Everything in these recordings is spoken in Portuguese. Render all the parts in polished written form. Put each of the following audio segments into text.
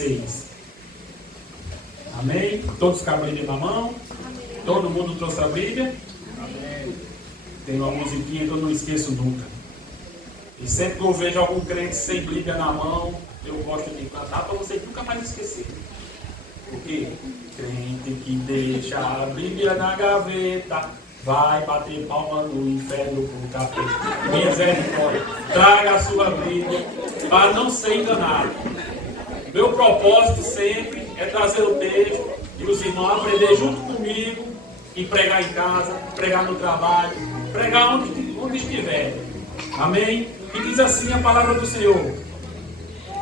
36. Amém? Todos com a Bíblia na mão? Amém. Todo mundo trouxe a Bíblia? Amém. Tem uma musiquinha que eu não esqueço nunca. E sempre que eu vejo algum crente sem Bíblia na mão, eu gosto de cantar para vocês nunca mais esquecer. Porque crente que deixa a Bíblia na gaveta vai bater palma no inferno com o capeta. Misericórdia. Traga a sua Bíblia para não ser enganado. Meu propósito sempre é trazer o texto e os irmãos aprender junto comigo e pregar em casa, pregar no trabalho, pregar onde estiver. Amém? E diz assim a palavra do Senhor.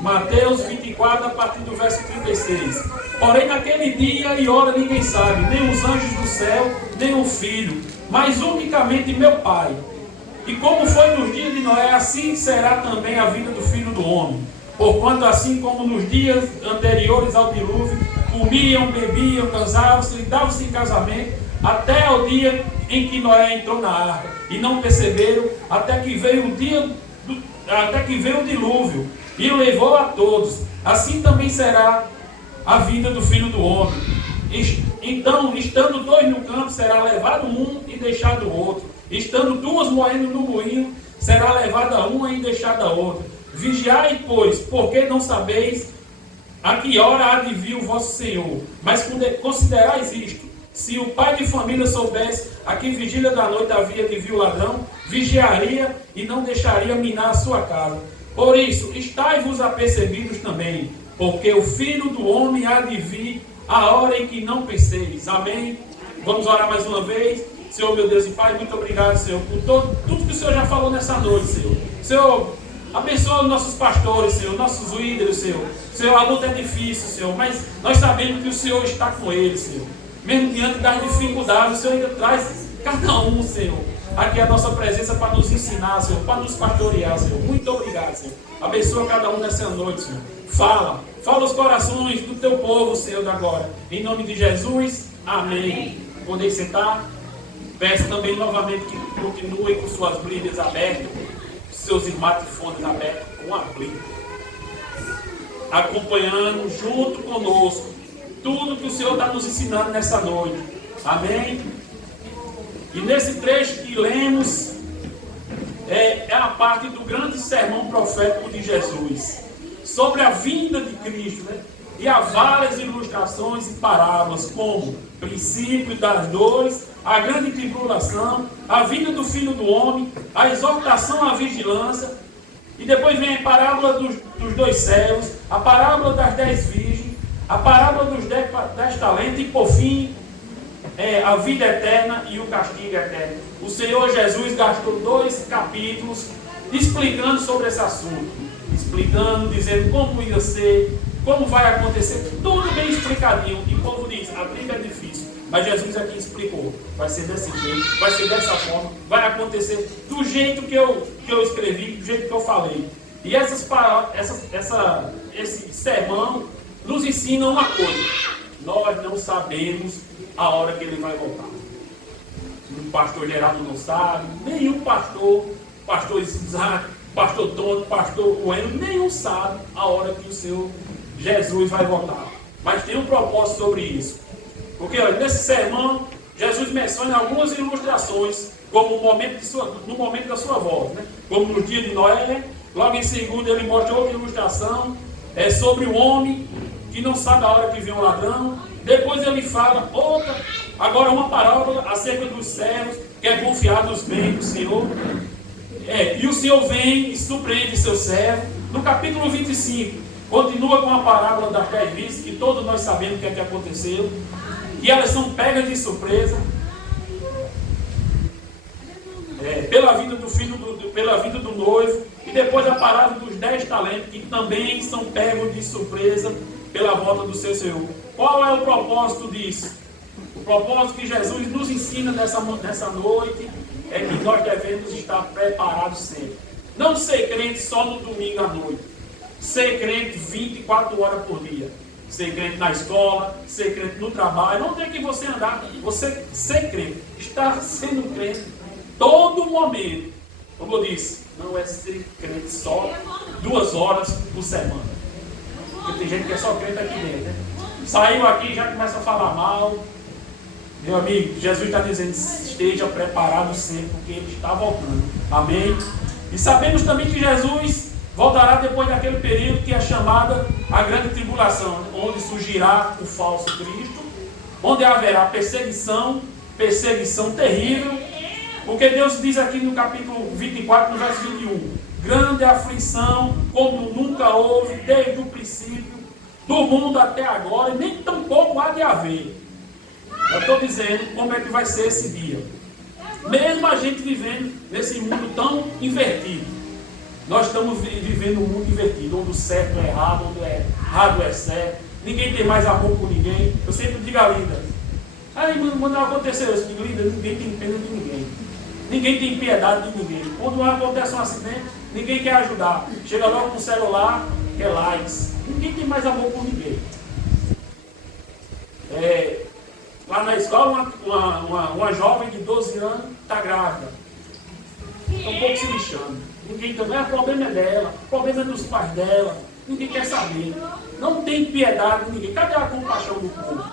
Mateus 24, a partir do verso 36. Porém, naquele dia e hora ninguém sabe, nem os anjos do céu, nem o Filho, mas unicamente meu Pai. E como foi nos dias de Noé, assim será também a vida do Filho do Homem. Porquanto assim como nos dias anteriores ao dilúvio, comiam, bebiam, casavam-se e davam-se em casamento, até ao dia em que Noé entrou na arca, e não perceberam, até que veio o dilúvio, e o levou a todos. Assim também será a vida do Filho do Homem. Então, estando dois no campo, será levado um e deixado o outro. Estando duas moendo no moinho, será levada uma e deixada a outra. Vigiai, pois, porque não sabeis a que hora há de vir o vosso Senhor. Mas considerais isto: se o pai de família soubesse a que vigília da noite havia de vir o ladrão, vigiaria e não deixaria minar a sua casa. Por isso, estai-vos apercebidos também, porque o Filho do Homem há de vir a hora em que não penseis. Amém? Vamos orar mais uma vez. Senhor, meu Deus e Pai, muito obrigado, Senhor, por tudo que o Senhor já falou nessa noite, Senhor. Senhor, abençoa os nossos pastores, Senhor, nossos líderes, Senhor. Senhor, a luta é difícil, Senhor, mas nós sabemos que o Senhor está com eles, Senhor. Mesmo diante das dificuldades, o Senhor ainda traz cada um, Senhor, aqui a nossa presença para nos ensinar, Senhor, para nos pastorear, Senhor. Muito obrigado, Senhor. Abençoa cada um nessa noite, Senhor. Fala os corações do teu povo, Senhor, de agora. Em nome de Jesus, amém. Podem sentar. Peço também novamente que continuem com suas Bíblias abertas, seus smartphones abertos com a Bíblia, acompanhando junto conosco tudo que o Senhor está nos ensinando nessa noite. Amém? E nesse trecho que lemos é a parte do grande sermão profético de Jesus sobre a vinda de Cristo, né? E há várias ilustrações e parábolas, como princípio das dores, a grande tribulação, a vinda do Filho do Homem, a exortação à vigilância, e depois vem a parábola dos 2 céus, a parábola das 10 virgens, a parábola dos 10 talentos, e por fim, a vida eterna e o castigo eterno. O Senhor Jesus gastou 2 capítulos explicando sobre esse assunto, explicando, dizendo como ia ser, como vai acontecer, tudo bem explicadinho. E o povo diz, a briga é difícil, mas Jesus aqui explicou, vai ser desse jeito, vai ser dessa forma, vai acontecer do jeito que eu escrevi, do jeito que eu falei. E esse sermão nos ensina uma coisa: nós não sabemos a hora que ele vai voltar. O pastor Geraldo não sabe, nenhum pastor Isaac, pastor Tonto, pastor Bueno, nenhum sabe a hora que o Senhor Jesus vai voltar. Mas tem um propósito sobre isso. Porque olha, nesse sermão, Jesus menciona algumas ilustrações, como no momento da sua volta, né? Como no dia de Noé. Logo em seguida ele mostra outra ilustração, sobre o homem que não sabe a hora que vem o ladrão. Depois ele fala agora uma parábola acerca dos servos, que é confiar nos bens do Senhor. E o Senhor vem e surpreende seu servo. No capítulo 25, continua com a parábola das 10 virgens, que todos nós sabemos o que é que aconteceu, que elas são pegas de surpresa pela vida do filho, pela vida do noivo. E depois a parábola dos 10 talentos, que também são pegos de surpresa pela volta do seu Senhor. Qual é o propósito disso? O propósito que Jesus nos ensina nessa noite é que nós devemos estar preparados sempre. Não ser crente só no domingo à noite. Ser crente 24 horas por dia. Ser crente na escola, ser crente no trabalho. Não tem que você andar, você ser crente. Estar sendo crente todo momento. Como eu disse, não é ser crente só 2 horas por semana. Porque tem gente que é só crente aqui dentro, né? Saiu aqui e já começa a falar mal. Meu amigo, Jesus está dizendo, esteja preparado sempre, porque Ele está voltando. Amém? E sabemos também que Jesus voltará depois daquele período que é chamada a grande tribulação, onde surgirá o falso Cristo, onde haverá perseguição terrível, porque Deus diz aqui no capítulo 24, no verso 21, grande aflição, como nunca houve, desde o princípio do mundo até agora, e nem tampouco há de haver. Eu estou dizendo como é que vai ser esse dia. Mesmo a gente vivendo nesse mundo tão invertido, nós estamos vivendo um mundo invertido, onde o certo é errado, onde o errado é certo, ninguém tem mais amor por ninguém. Eu sempre digo a Linda, aí quando aconteceu isso, Linda, ninguém tem pena de ninguém, ninguém tem piedade de ninguém. Quando acontece um acidente, ninguém quer ajudar, chega logo com o celular, quer likes, ninguém tem mais amor por ninguém. Lá na escola, uma jovem de 12 anos está grávida, está um pouco se lixando. Ninguém também, o problema é dela, o problema é dos pais dela, ninguém quer saber. Não tem piedade de ninguém. Cadê a compaixão do povo?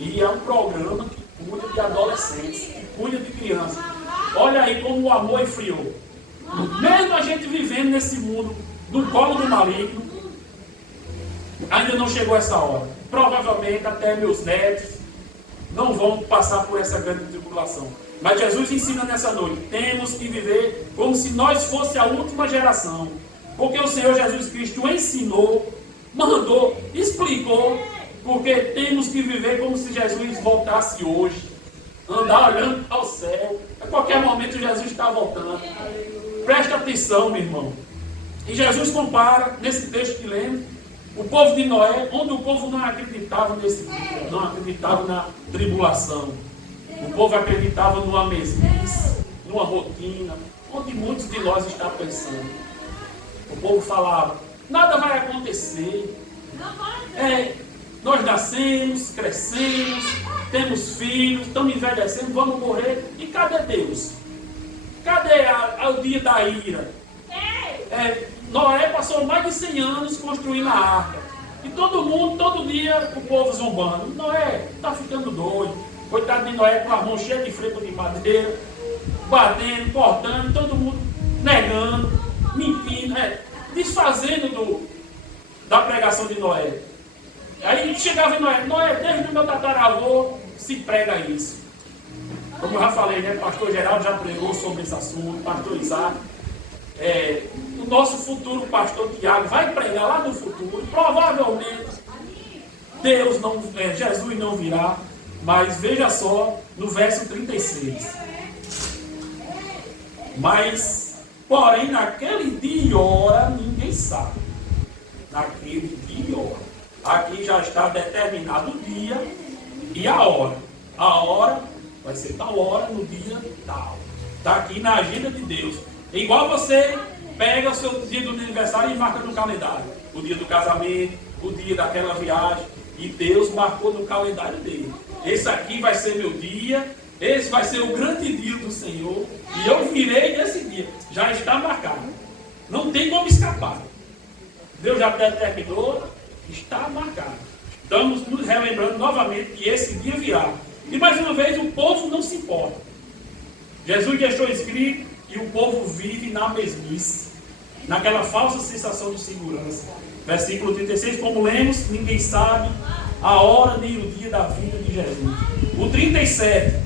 E é um programa que cuida de adolescentes, que cuida de crianças. Olha aí como o amor esfriou. Mesmo a gente vivendo nesse mundo, no colo do maligno, ainda não chegou essa hora. Provavelmente até meus netos não vão passar por essa grande tribulação. Mas Jesus ensina nessa noite, temos que viver como se nós fosse a última geração. Porque o Senhor Jesus Cristo ensinou, mandou, explicou, porque temos que viver como se Jesus voltasse hoje. Andar olhando ao céu. A qualquer momento Jesus está voltando. Presta atenção, meu irmão. E Jesus compara, nesse texto que lemos, o povo de Noé, onde o povo não acreditava nesse dia, não acreditava na tribulação. O povo acreditava numa mesmice, numa rotina, onde muitos de nós estão pensando. O povo falava, nada vai acontecer. Nós nascemos, crescemos, temos filhos, estamos envelhecendo, vamos morrer. E cadê Deus? Cadê o dia da ira? Noé passou mais de 100 anos construindo a arca. E todo mundo, todo dia, o povo zombando. Noé está ficando doido. Coitado de Noé com a mão cheia de freio de madeira, batendo, cortando, todo mundo negando, mentindo, desfazendo da pregação de Noé. Aí chegava em Noé, desde o meu tataravô se prega isso. Como eu já falei, né? Pastor Geraldo já pregou sobre esse assunto, pastor Isaac. O nosso futuro pastor Tiago vai pregar lá no futuro. Provavelmente Jesus não virá. Mas veja só no verso 36. Mas, porém, naquele dia e hora, ninguém sabe. Naquele dia e hora. Aqui já está determinado o dia e a hora. A hora vai ser tal hora, no dia tal. Está aqui na agenda de Deus. É igual você pega o seu dia do aniversário e marca no calendário. O dia do casamento, o dia daquela viagem. E Deus marcou no calendário dele. Esse aqui vai ser meu dia, esse vai ser o grande dia do Senhor, e eu virei nesse dia. Já está marcado. Não tem como escapar. Deus já determinou, está marcado. Estamos nos relembrando novamente que esse dia virá. E mais uma vez o povo não se importa. Jesus deixou escrito que o povo vive na mesmice, naquela falsa sensação de segurança. Versículo 36, como lemos, ninguém sabe a hora nem o dia da vinda de Jesus. O 37.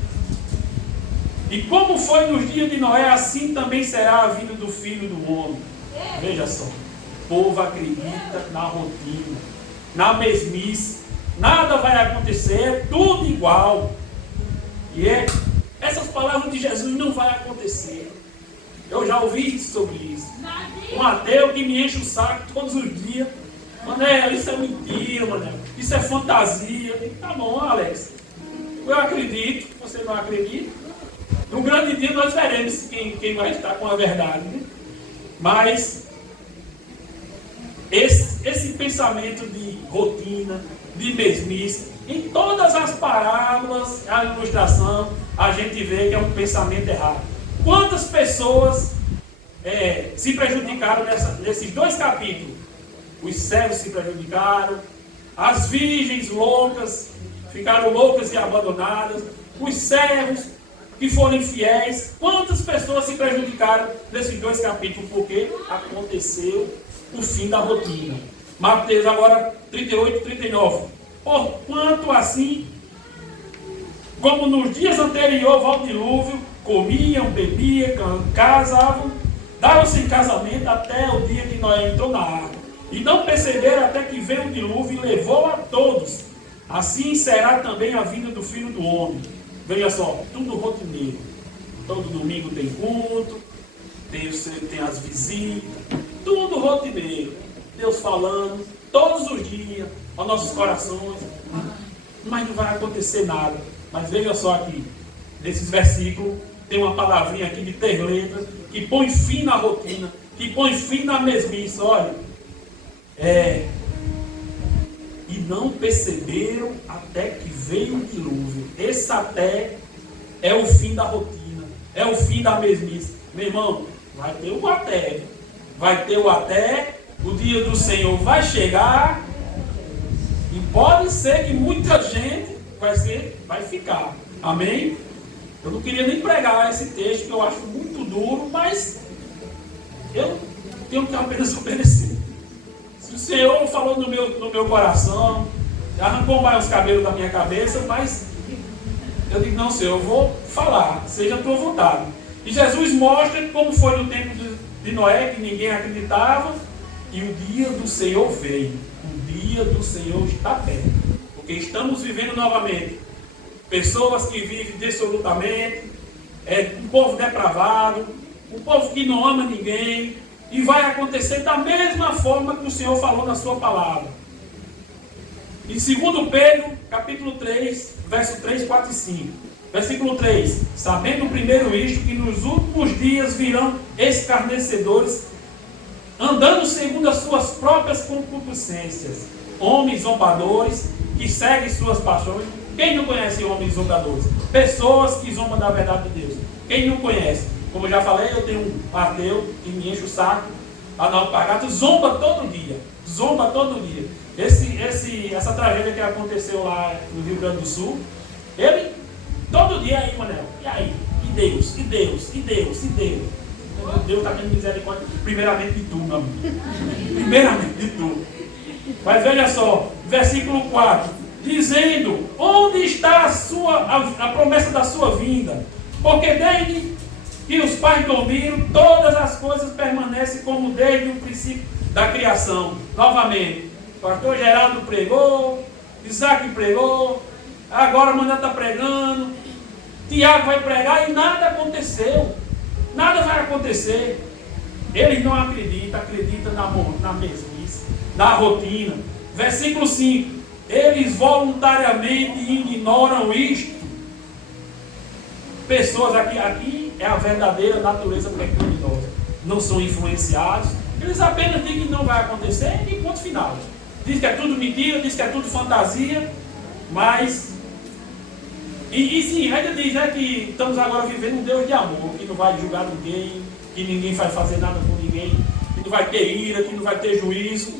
E como foi nos dias de Noé, assim também será a vinda do Filho do Homem. Veja só. O povo acredita na rotina, na mesmice. Nada vai acontecer, é tudo igual. E essas palavras de Jesus não vai acontecer. Eu já ouvi sobre isso. Um ateu que me enche o saco todos os dias. Manel, isso é mentira, Manel. Isso é fantasia. Tá bom, Alex. Eu acredito, você não acredita. No grande dia nós veremos quem vai estar com a verdade. Né? Mas esse pensamento de rotina, de mesmice, em todas as parábolas, a ilustração, a gente vê que é um pensamento errado. Quantas pessoas se prejudicaram nesses 2 capítulos? os servos se prejudicaram, as virgens loucas ficaram loucas e abandonadas, os servos que foram infiéis. Quantas pessoas se prejudicaram nesses 2 capítulos? Porque aconteceu o fim da rotina. Mateus agora 38, 39. Porquanto assim, como nos dias anteriores ao dilúvio, comiam, bebiam, casavam, davam-se em casamento até o dia que Noé entrou na arca. E não perceberam até que veio o dilúvio e levou a todos. Assim será também a vinda do Filho do Homem. Veja só, tudo rotineiro. Todo domingo tem culto, tem as visitas, tudo rotineiro. Deus falando todos os dias aos nossos corações, mas não vai acontecer nada. Mas veja só aqui, nesses versículos, tem uma palavrinha aqui de 3 letras, que põe fim na rotina, que põe fim na mesmice. Olha, e não perceberam até que veio o dilúvio. Esse até é o fim da rotina, é o fim da mesmice. Meu irmão, vai ter o até, o dia do Senhor vai chegar, e pode ser que muita gente vai ficar. Amém? Eu não queria nem pregar esse texto, que eu acho muito duro, mas eu tenho que apenas obedecer. Se o Senhor falou no meu coração, arrancou mais os cabelos da minha cabeça, mas eu digo, não, Senhor, eu vou falar, seja a tua vontade. E Jesus mostra como foi no tempo de Noé, que ninguém acreditava, e o dia do Senhor veio. O dia do Senhor está perto. Porque estamos vivendo novamente. Pessoas que vivem dissolutamente, um povo depravado, um povo que não ama ninguém, e vai acontecer da mesma forma que o Senhor falou na sua palavra. Em 2 Pedro, capítulo 3, verso 3, 4 e 5. Versículo 3. Sabendo primeiro isto, que nos últimos dias virão escarnecedores, andando segundo as suas próprias concupiscências, homens zombadores, que seguem suas paixões. Quem não conhece homens zombadores? Pessoas que zombam da verdade de Deus. Quem não conhece? Como eu já falei, eu tenho um ateu que me enche o saco, analfabeto, zomba todo dia. Zomba todo dia. Essa tragédia que aconteceu lá no Rio Grande do Sul, ele, todo dia aí, Manel, e aí? E Deus? E Deus? E Deus? E Deus? Deus está tendo misericórdia, primeiramente de tu, meu amigo. Primeiramente de tu. Mas veja só, versículo 4, dizendo, onde está a promessa da sua vinda? Porque desde que os pais dormiram, todas as coisas permanecem como desde o princípio da criação. Novamente, o pastor Geraldo pregou, Isaac pregou, agora o Manuel está pregando, Tiago vai pregar e nada aconteceu. Nada vai acontecer. Eles não acreditam na mesmice, na rotina. Versículo 5. Eles voluntariamente ignoram isto. Pessoas aqui é a verdadeira natureza pecaminosa. Não são influenciados. Eles apenas dizem que não vai acontecer e ponto final. Diz que é tudo mentira, diz que é tudo fantasia, mas... E sim, ainda diz que estamos agora vivendo um Deus de amor, que não vai julgar ninguém, que ninguém vai fazer nada com ninguém, que não vai ter ira, que não vai ter juízo.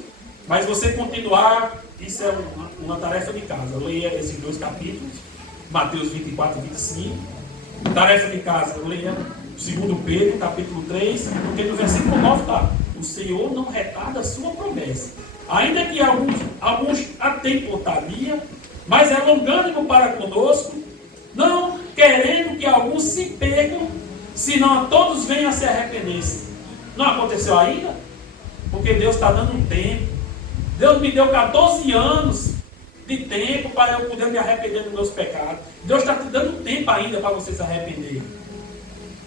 Mas você continuar, isso é uma tarefa de casa. Leia esses 2 capítulos, Mateus 24 e 25. Tarefa de casa, leia 2 Pedro, capítulo 3, porque no versículo 9 está: o Senhor não retarda a sua promessa, ainda que alguns a têm por tardia, mas é longânimo para conosco, não querendo que alguns se percam, senão a todos venham a se arrepender-se. Não aconteceu ainda? Porque Deus está dando um tempo. Deus me deu 14 anos de tempo para eu poder me arrepender dos meus pecados. Deus está te dando tempo ainda para você se arrepender.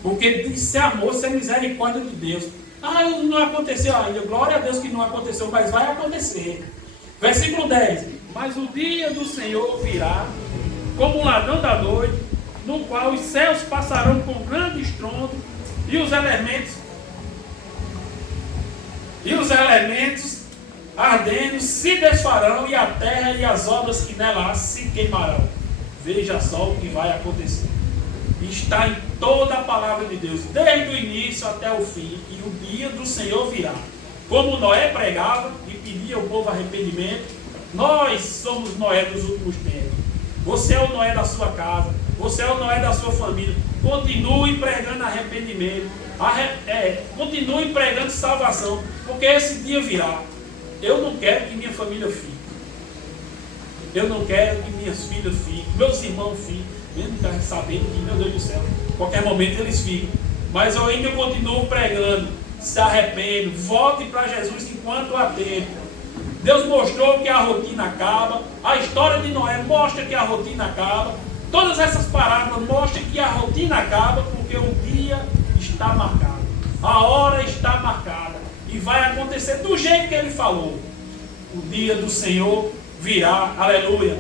Porque isso é amor, isso é misericórdia de Deus. Não aconteceu ainda. Glória a Deus que não aconteceu, mas vai acontecer. Versículo 10. Mas o dia do Senhor virá como um ladrão da noite, no qual os céus passarão com grande estrondo, e os elementos ardendo se desfarão, e a terra e as obras que nela há se queimarão. Veja só o que vai acontecer. Está em toda a palavra de Deus, desde o início até o fim, e o dia do Senhor virá. Como Noé pregava e pedir ao povo arrependimento. Nós somos Noé dos últimos tempos. Você é o Noé da sua casa. Você é o Noé da sua família. Continue pregando arrependimento. Continue pregando salvação. Porque esse dia virá. Eu não quero que minha família fique. Eu não quero que minhas filhas fiquem. Meus irmãos fiquem. Mesmo que sabendo que, meu Deus do céu, a qualquer momento eles ficam. Mas eu ainda continuo pregando. Se arrependo. Volte para Jesus enquanto há tempo. Deus mostrou que a rotina acaba. A história de Noé mostra que a rotina acaba. Todas essas parábolas mostram que a rotina acaba porque o dia está marcado. A hora está marcada. E vai acontecer do jeito que ele falou. O dia do Senhor virá. Aleluia.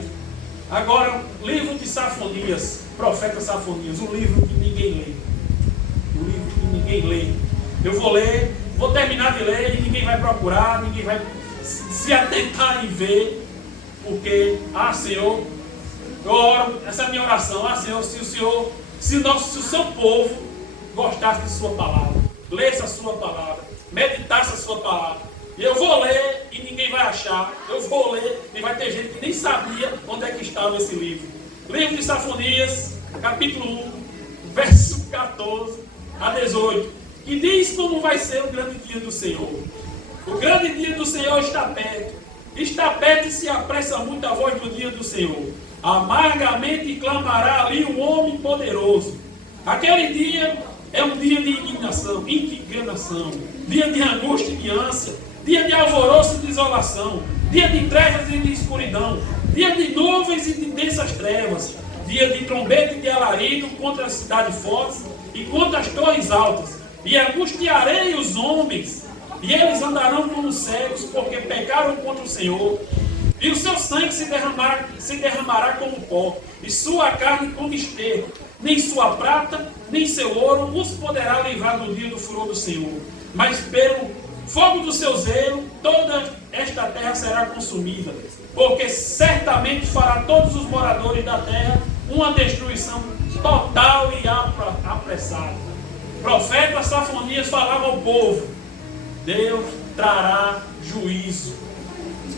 Agora, livro de Safonias. Profeta Safonias. Um livro que ninguém lê. Um livro que ninguém lê. Eu vou ler, vou terminar de ler e ninguém vai procurar, ninguém vai se atentar em ver. Porque, Senhor, eu oro, essa é a minha oração. Senhor, se o seu povo gostasse de sua palavra, lesse a sua palavra, meditasse a sua palavra. E eu vou ler e ninguém vai achar. Eu vou ler e vai ter gente que nem sabia onde é que estava esse livro. Livro de Safonias, capítulo 1, verso 14 a 18. Que diz como vai ser o grande dia do Senhor. O grande dia do Senhor está perto. Está perto e se apressa muito a voz do dia do Senhor. Amargamente clamará ali o homem poderoso. Aquele dia é um dia de indignação, dia de angústia e de ânsia, dia de alvoroço e de desolação, dia de trevas e de escuridão, dia de nuvens e de densas trevas, dia de trombeta e de alarido contra as cidades fortes e contra as torres altas. E angustiarei os homens, e eles andarão como cegos, porque pecaram contra o Senhor. E o seu sangue se derramará como pó, e sua carne como esterco. Nem sua prata, nem seu ouro os poderá livrar do dia do furor do Senhor. Mas pelo fogo do seu zelo, toda esta terra será consumida, porque certamente fará todos os moradores da terra uma destruição total e apressada. Profeta Safonias falava ao povo: Deus trará juízo.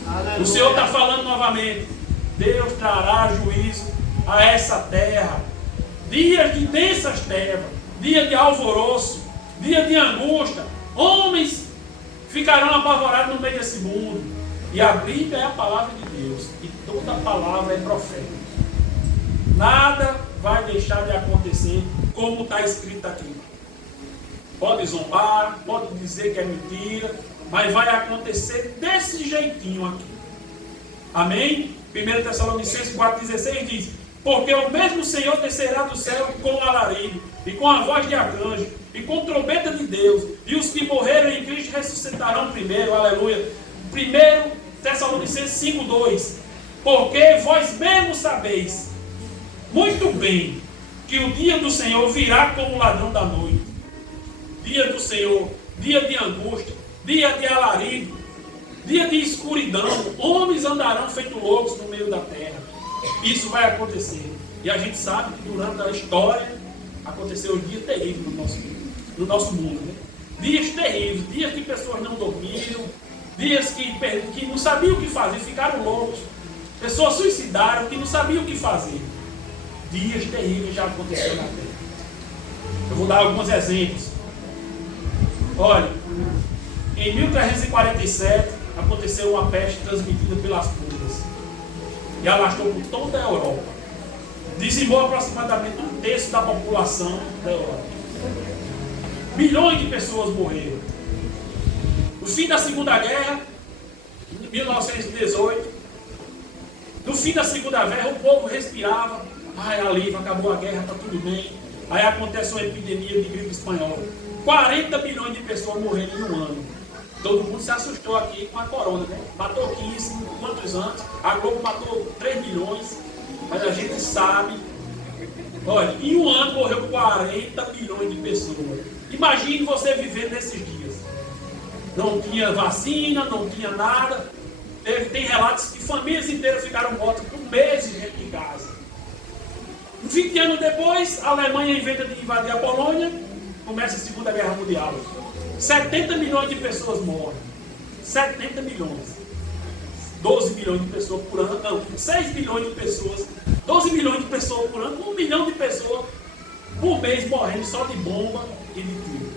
Aleluia. O Senhor está falando novamente: Deus trará juízo a essa terra. Dias de densas trevas, dia de alvoroço, dia de angústia. Homens ficarão apavorados no meio desse mundo. E a Bíblia é a palavra de Deus. E toda palavra é profética. Nada vai deixar de acontecer como está escrito aqui. Pode zombar, pode dizer que é mentira, mas vai acontecer desse jeitinho aqui. Amém? 1 Tessalonicenses 4,16 diz: porque o mesmo Senhor descerá do céu com alarido, e com a voz de arcanjo, e com trombeta de Deus, e os que morreram em Cristo ressuscitarão primeiro. Aleluia. 1 Tessalonicenses 5,2: porque vós mesmos sabeis muito bem que o dia do Senhor virá como ladrão da noite. Dia do Senhor, dia de angústia, dia de alarido, dia de escuridão. Homens andarão feito loucos no meio da terra. Isso vai acontecer. E a gente sabe que durante a história aconteceu dias terríveis no nosso mundo. Né? Dias terríveis, dias que pessoas não dormiram, dias que não sabiam o que fazer, ficaram loucos. Pessoas suicidaram que não sabiam o que fazer. Dias terríveis já aconteceram na terra. Eu vou dar alguns exemplos. Olha, em 1347 aconteceu uma peste transmitida pelas pulgas e alastrou por toda a Europa. Dizimou aproximadamente 1/3 da população da Europa. Milhões de pessoas morreram. No fim da Segunda Guerra, em 1918, no fim da Segunda Guerra, o povo respirava: alívio, acabou a guerra, está tudo bem. Aí acontece uma epidemia de gripe espanhola. 40 milhões de pessoas morreram em um ano. Todo mundo se assustou aqui com a corona, né? Matou 15, quantos anos? A Globo matou 3 milhões. Mas a gente sabe. Olha, em um ano morreu 40 milhões de pessoas. Imagine você viver nesses dias. Não tinha vacina, não tinha nada. Tem relatos que famílias inteiras ficaram mortas por meses dentro de casa. 20 anos depois, a Alemanha inventa de invadir a Polônia. Começa a Segunda Guerra Mundial. 70 milhões de pessoas morrem. 70 milhões. 12 milhões de pessoas por ano, não, 6 milhões de pessoas, 12 milhões de pessoas por ano, 1 milhão de pessoas por mês morrendo só de bomba e de tiro.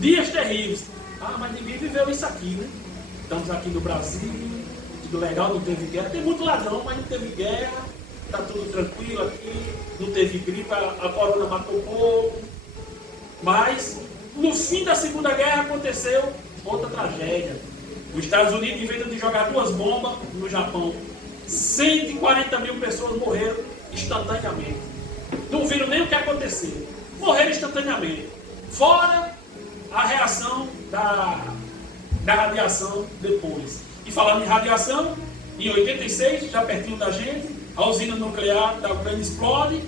Dias terríveis. Ah, mas ninguém viveu isso aqui, né? Estamos aqui no Brasil, tudo legal, não teve guerra. Tem muito ladrão, mas não teve guerra, está tudo tranquilo aqui, não teve gripe, a corona matou pouco. Mas, no fim da Segunda Guerra, aconteceu outra tragédia. Os Estados Unidos, em vez de jogar 2 bombas no Japão, 140 mil pessoas morreram instantaneamente. Não viram nem o que aconteceu. Morreram instantaneamente. Fora a reação da radiação depois. E falando em radiação, em 86, já pertinho da gente, a usina nuclear da Ucrânia explode,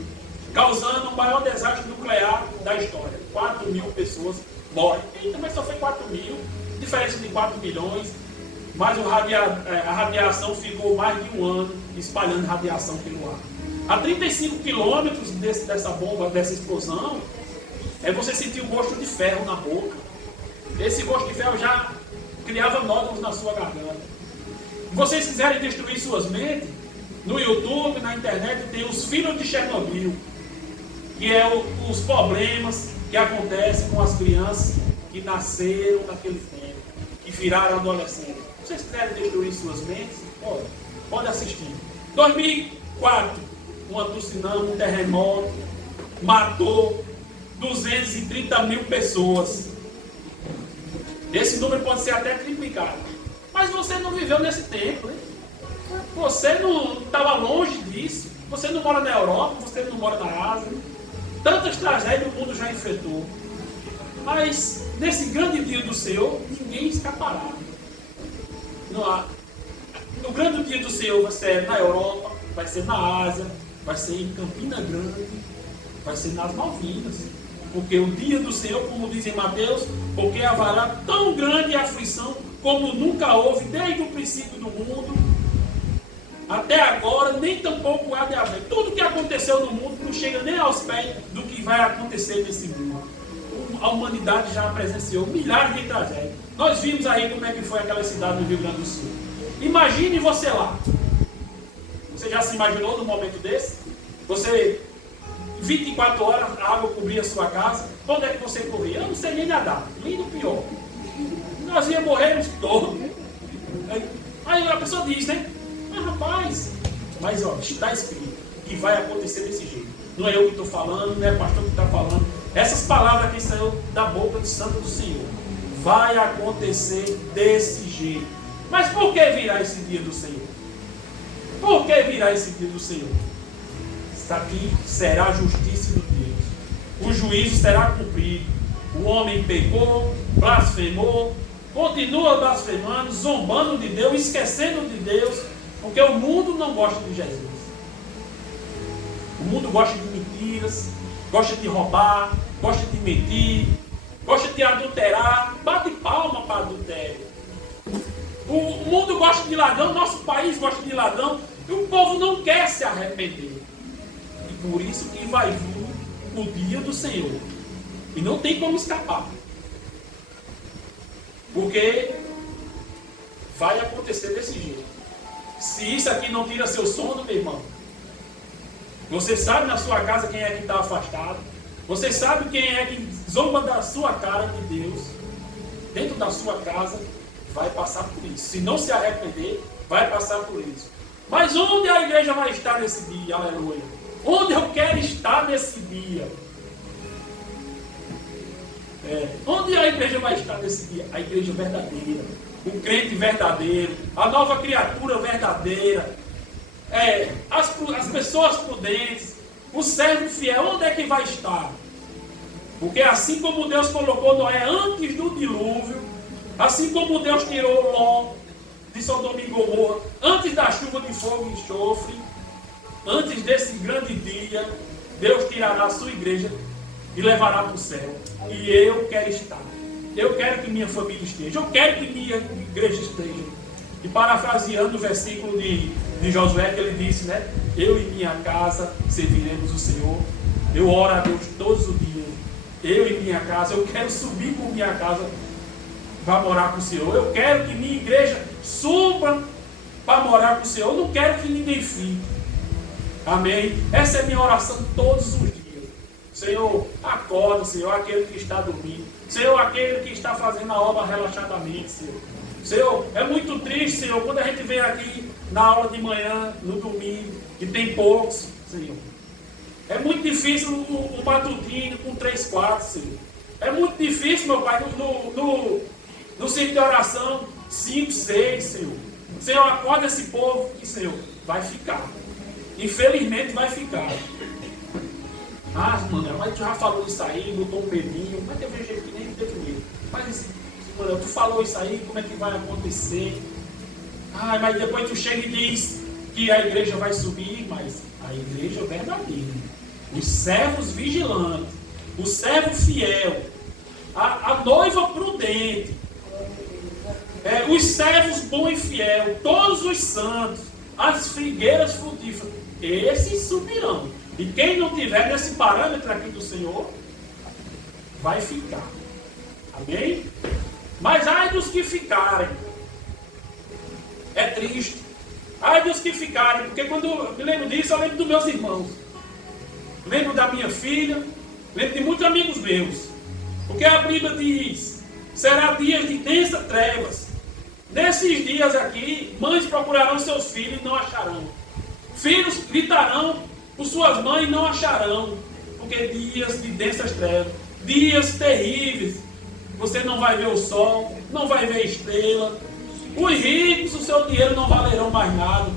causando o maior desastre nuclear da história. 4 mil pessoas morrem. Eita, mas só foi 4 mil, diferença de 4 milhões, mas a radiação ficou mais de 1 ano espalhando radiação pelo ar. A 35 quilômetros dessa bomba, dessa explosão, você sentir o gosto de ferro na boca. Esse gosto de ferro já criava nódulos na sua garganta. Se vocês quiserem destruir suas mentes, no YouTube, na internet, tem os filhos de Chernobyl, que é os problemas que acontecem com as crianças que nasceram naquele tempo, que viraram adolescentes. Se vocês quiserem destruir suas mentes, pode assistir. 2004, um tsunami, um terremoto, matou 230 mil pessoas. Esse número pode ser até triplicado. Mas você não viveu nesse tempo, né? Você não estava longe disso. Você não mora na Europa, você não mora na Ásia. Tantas tragédias o mundo já enfrentou. Mas nesse grande dia do Senhor, ninguém escapará. No grande dia do Senhor vai ser na Europa, vai ser na Ásia, vai ser em Campina Grande, vai ser nas Malvinas. Porque o dia do Senhor, como diz em Mateus, porque haverá tão grande aflição como nunca houve desde o princípio do mundo, até agora, nem tampouco há de haver. Tudo que aconteceu no mundo não chega nem aos pés do que vai acontecer nesse mundo. A humanidade já presenciou milhares de tragédias. Nós vimos aí como é que foi aquela cidade no Rio Grande do Sul. Imagine você lá. Você já se imaginou num momento desse? Você, 24 horas, a água cobria a sua casa. Onde é que você corria? Eu não sei nem nadar, nem no pior. Nós íamos morrer todos. Aí a pessoa diz, né? Mas rapaz, está escrito que vai acontecer desse jeito. Não é eu que estou falando, não é o pastor que está falando. Essas palavras que saíram da boca do Santo do Senhor. Vai acontecer desse jeito. Mas por que virá esse dia do Senhor? Por que virá esse dia do Senhor? Está aqui, será a justiça de Deus. O juízo será cumprido. O homem pecou, blasfemou, continua blasfemando, zombando de Deus, esquecendo de Deus, porque o mundo não gosta de Jesus. O mundo gosta de mentiras, gosta de roubar, gosta de mentir, gosta de adulterar, bate palma para adultério. O mundo gosta de ladrão, nosso país gosta de ladrão, e o povo não quer se arrepender. E por isso que vai vir o dia do Senhor. E não tem como escapar. Porque vai acontecer desse jeito. Se isso aqui não tira seu sono, meu irmão, você sabe na sua casa quem é que está afastado. Você sabe quem é que zomba da sua cara de Deus. Dentro da sua casa, vai passar por isso. Se não se arrepender, vai passar por isso. Mas onde a igreja vai estar nesse dia? Aleluia. Onde eu quero estar nesse dia? Onde a igreja vai estar nesse dia? A igreja verdadeira. O crente verdadeiro. A nova criatura verdadeira. As pessoas prudentes. O servo fiel. Onde é que vai estar? Porque assim como Deus colocou Noé antes do dilúvio, assim como Deus tirou Ló de Sodoma e Gomorra, antes da chuva de fogo e enxofre, antes desse grande dia, Deus tirará a sua igreja e levará para o céu. E eu quero estar. Eu quero que minha família esteja. Eu quero que minha igreja esteja. E parafraseando o versículo de Josué, que ele disse, né? Eu e minha casa serviremos o Senhor. Eu oro a Deus todos os dias. Eu e minha casa, eu quero subir com minha casa vai morar com o Senhor. Eu quero que minha igreja suba para morar com o Senhor. Eu não quero que ninguém fique. Amém? Essa é a minha oração todos os dias. Senhor, acorda, Senhor, aquele que está dormindo. Senhor, aquele que está fazendo a obra relaxadamente, Senhor. Senhor, é muito triste, Senhor, quando a gente vem aqui na aula de manhã, no domingo, e tem poucos, Senhor. É muito difícil o matutino com 3 quartos, Senhor. É muito difícil, meu Pai, no ciclo de oração, 5, 6, Senhor. Senhor, acorda esse povo que, Senhor, vai ficar. Infelizmente vai ficar. Ah, mano, mas tu já falou isso aí, botou um medinho. Mas teve gente que nem teve medo. Mas, mano, tu falou isso aí, como é que vai acontecer? Ah, mas depois tu chega e diz que a igreja vai subir, mas a igreja verdadeira, os servos vigilantes, o servo fiel, a noiva prudente, os servos bons e fiel, todos os santos, as figueiras frutíferas, esses subirão. E quem não tiver nesse parâmetro aqui do Senhor, vai ficar. Amém? Mas ai dos que ficarem. É triste. Ai dos que ficarem, porque quando eu me lembro disso, eu lembro dos meus irmãos. Lembro da minha filha, lembro de muitos amigos meus. Porque a Bíblia diz, será dias de densas trevas. Nesses dias aqui, mães procurarão seus filhos e não acharão. Filhos gritarão por suas mães e não acharão. Porque dias de densas trevas, dias terríveis. Você não vai ver o sol, não vai ver a estrela. Os ricos, o seu dinheiro não valerão mais nada.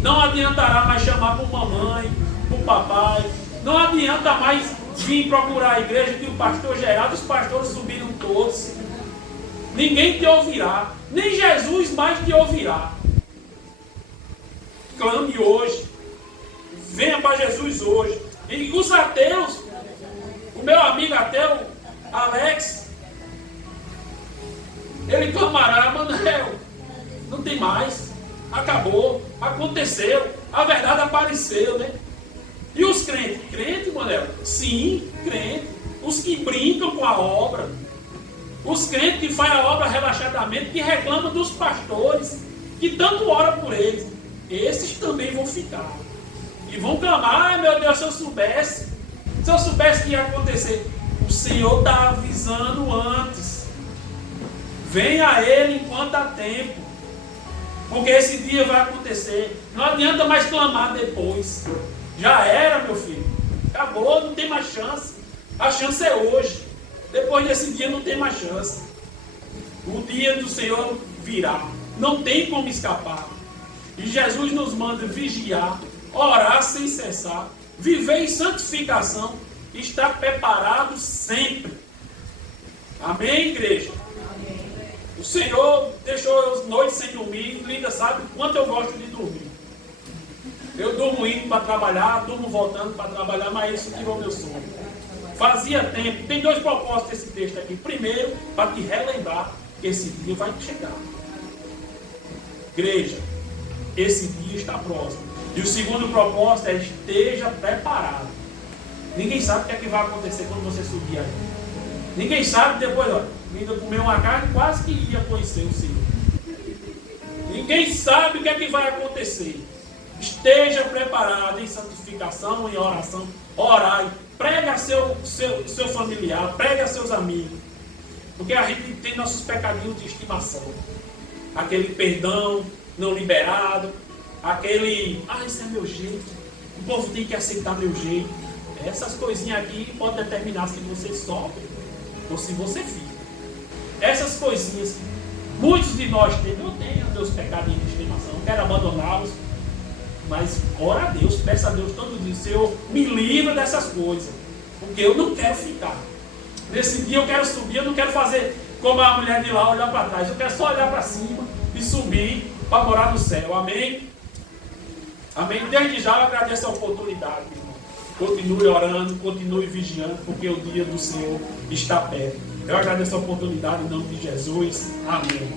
Não adiantará mais chamar por mamãe, por papai. Não adianta mais vir procurar a igreja que o pastor Geraldo, os pastores subiram todos. Ninguém te ouvirá. Nem Jesus mais te ouvirá. Clame hoje. Venha para Jesus hoje. E os ateus, o meu amigo ateu, Alex, ele clamará, Manel, não tem mais, acabou, aconteceu, a verdade apareceu, né? E os crentes? Crente, Manel? Sim, crente. Os que brincam com a obra, os crentes que fazem a obra relaxadamente, que reclamam dos pastores, que tanto oram por eles, esses também vão ficar. E vão clamar, ai meu Deus, se eu soubesse que ia acontecer. O Senhor está avisando antes. Venha a Ele enquanto há tempo. Porque esse dia vai acontecer. Não adianta mais clamar depois. Já era, meu filho. Acabou, não tem mais chance. A chance é hoje. Depois desse dia não tem mais chance. O dia do Senhor virá. Não tem como escapar. E Jesus nos manda vigiar, orar sem cessar, viver em santificação, estar preparado sempre. Amém, igreja? Amém. O Senhor deixou as noites sem dormir. Linda sabe o quanto eu gosto de dormir. Eu durmo indo para trabalhar, durmo voltando para trabalhar, mas isso tirou meu sono. Fazia tempo. Tem 2 propósitos desse texto aqui. Primeiro, para te relembrar que esse dia vai chegar. Igreja, esse dia está próximo. E o segundo propósito é esteja preparado. Ninguém sabe o que é que vai acontecer quando você subir aí. Ninguém sabe depois, ó, ainda comer uma carne, quase que ia conhecer o Senhor. Ninguém sabe o que é que vai acontecer. Esteja preparado em santificação, em oração. Orai. Prega seu familiar, prega seus amigos. Porque a gente tem nossos pecadinhos de estimação. Aquele perdão não liberado. Aquele, esse é meu jeito. O povo tem que aceitar meu jeito. Essas coisinhas aqui podem determinar se você sofre ou se você fica. Essas coisinhas, muitos de nós têm, eu tenho meus pecadinhos de estimação, quero abandoná-los. Mas ora a Deus, peça a Deus todo dia, Senhor, me livra dessas coisas. Porque eu não quero ficar. Nesse dia eu quero subir, eu não quero fazer como a mulher de lá, olhar para trás. Eu quero só olhar para cima e subir para morar no céu. Amém? Amém? Desde já eu agradeço a oportunidade, irmão. Continue orando, continue vigiando, porque o dia do Senhor está perto. Eu agradeço a oportunidade em nome de Jesus. Amém.